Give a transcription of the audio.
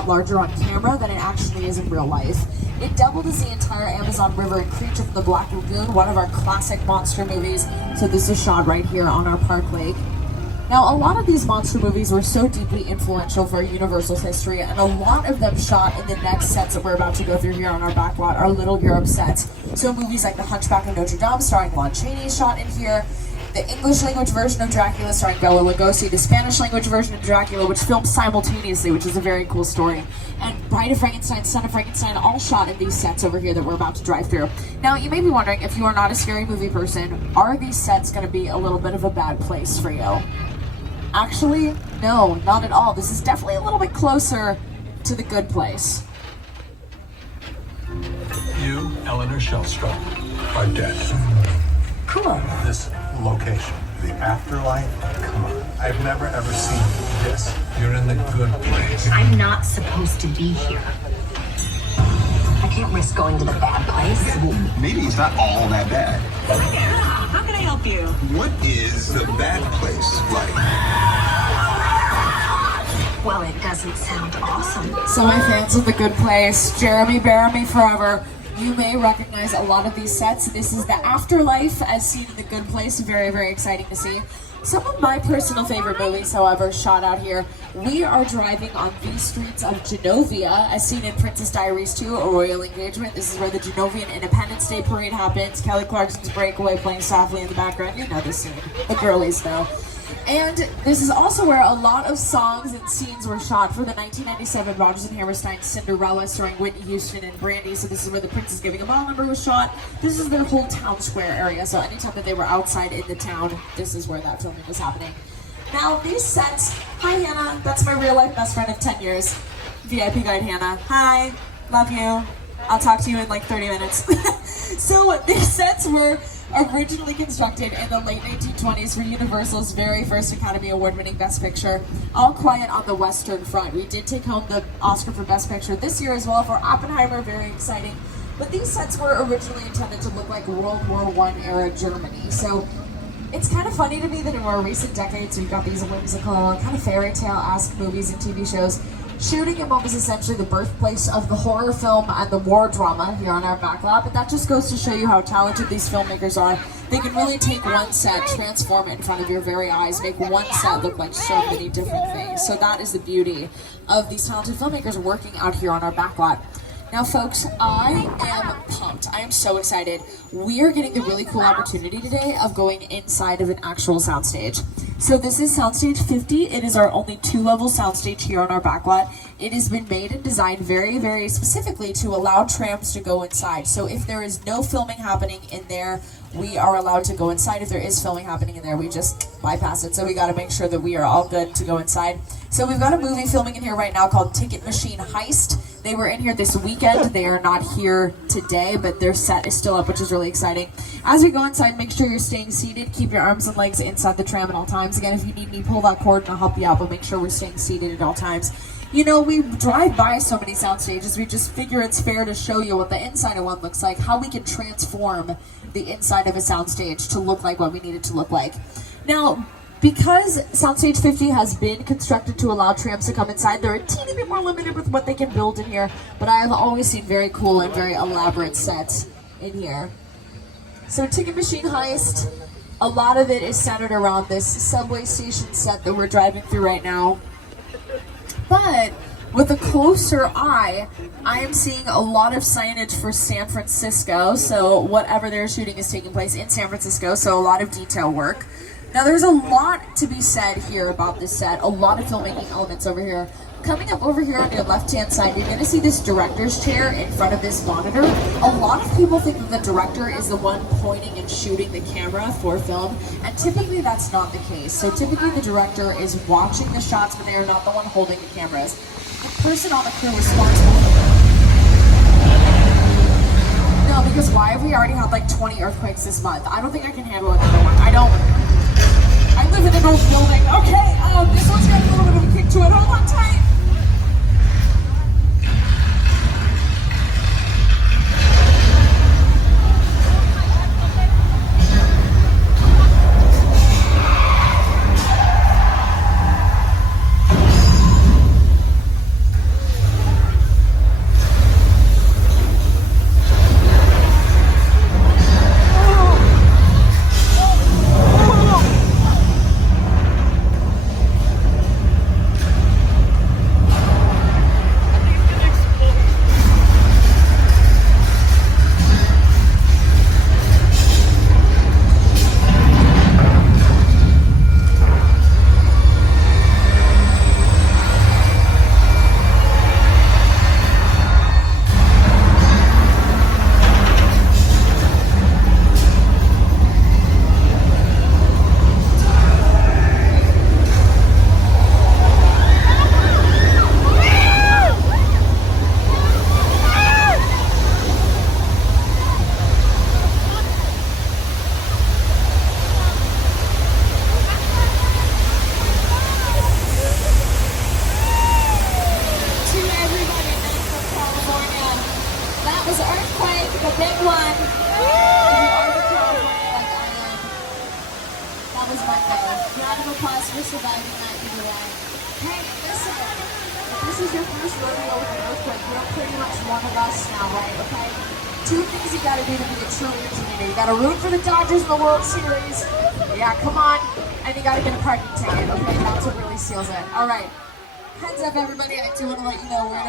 lot larger on camera than it actually is in real life. It doubled as the entire Amazon River and Creature from the Black Lagoon, one of our classic monster movies. So this is shot right here on our park lake. Now, a lot of these monster movies were so deeply influential for Universal's history, and a lot of them shot in the next sets that we're about to go through here on our backlot are Little Europe sets. So movies like The Hunchback of Notre Dame starring Lon Chaney shot in here, the English language version of Dracula starring Bela Lugosi, the Spanish language version of Dracula, which filmed simultaneously, which is a very cool story, and Bride of Frankenstein, Son of Frankenstein, all shot in these sets over here that we're about to drive through. Now, you may be wondering, if you are not a scary movie person, are these sets going to be a little bit of a bad place for you? Actually, no, not at all. This is definitely a little bit closer to the good place. You, Eleanor Shellstrop, are dead. Cool. This location, the afterlife, come on. I've never ever seen this. You're in the good place. I'm not supposed to be here. I can't risk going to the bad place. Yeah, well, maybe it's not all that bad. How can I help you? What is the bad place like? Well, it doesn't sound awesome. So my fans of The Good Place, Jeremy, Bear Me Forever, you may recognize a lot of these sets. This is the afterlife as seen in The Good Place. Very, very exciting to see. Some of my personal favorite movies, however, shot out here. We are driving on the streets of Genovia, as seen in Princess Diaries 2, A Royal Engagement. This is where the Genovian Independence Day Parade happens. Kelly Clarkson's Breakaway playing softly in the background. You know this scene. The girlies know. And this is also where a lot of songs and scenes were shot for the 1997 Rodgers and Hammerstein Cinderella starring Whitney Houston and Brandy. So this is where the Princess Giving a Ball number was shot. This is their whole town square area. So anytime that they were outside in the town, this is where that filming was happening. Now these sets, hi Hannah, that's my real life best friend of 10 years. VIP guide Hannah, hi, love you. I'll talk to you in like 30 minutes. So these sets were originally constructed in the late 1920s for Universal's very first Academy Award-winning Best Picture, All Quiet on the Western Front. We did take home the Oscar for Best Picture this year as well for Oppenheimer, very exciting. But these sets were originally intended to look like World War I era Germany. So it's kind of funny to me that in more recent decades we've got these whimsical, kind of fairy tale-esque movies and TV shows shooting in what was essentially the birthplace of the horror film and the war drama here on our backlot, but that just goes to show you how talented these filmmakers are. They can really take one set, transform it in front of your very eyes, make one set look like so many different things. So that is the beauty of these talented filmmakers working out here on our backlot. Now folks, I am pumped. I am so excited. We are getting the really cool opportunity today of going inside of an actual soundstage. So this is Soundstage 50. It is our only 2-level soundstage here on our backlot. It has been made and designed very, very specifically to allow trams to go inside. So if there is no filming happening in there, we are allowed to go inside. If there is filming happening in there, we just bypass it. So we gotta make sure that we are all good to go inside. So we've got a movie filming in here right now called Ticket Machine Heist. They were in here this weekend. They are not here today, but their set is still up, which is really exciting. As we go inside, make sure you're staying seated. Keep your arms and legs inside the tram at all times. Again, if you need me, pull that cord and I'll help you out, but make sure we're staying seated at all times. You know, we drive by so many sound stages, we just figure it's fair to show you what the inside of one looks like, how we can transform the inside of a soundstage to look like what we need it to look like. Now, because Soundstage 50 has been constructed to allow trams to come inside, they're a teeny bit more limited with what they can build in here, but I have always seen very cool and very elaborate sets in here. So Ticket Machine Heist, a lot of it is centered around this subway station set that we're driving through right now. But with a closer eye, I am seeing a lot of signage for San Francisco, so whatever they're shooting is taking place in San Francisco, so a lot of detail work. Now there's a lot to be said here about this set, a lot of filmmaking elements over here. Coming up over here on your left-hand side, you're going to see this director's chair in front of this monitor. A lot of people think that the director is the one pointing and shooting the camera for film, and typically that's not the case. So typically the director is watching the shots, but they are not the one holding the cameras. The person on the crew responsible for No, because why have we already had like 20 earthquakes this month? I don't think I can handle another one. I live in an old building. Okay, this one's got a little bit of a kick to it. Hold on tight. was Earthquake, the big one. If you are in California like I am, that was Monday. Round of applause for surviving that either way. Hey, listen, if this is your first rodeo with an Earthquake, you're pretty much one of us now, right? Okay? Two things you gotta do to be a true entertainer. You gotta root for the Dodgers in the World Series. Yeah, come on. And you gotta get a parking ticket, okay? That's what really seals it. All right. Heads up, everybody. I do want to let you know we're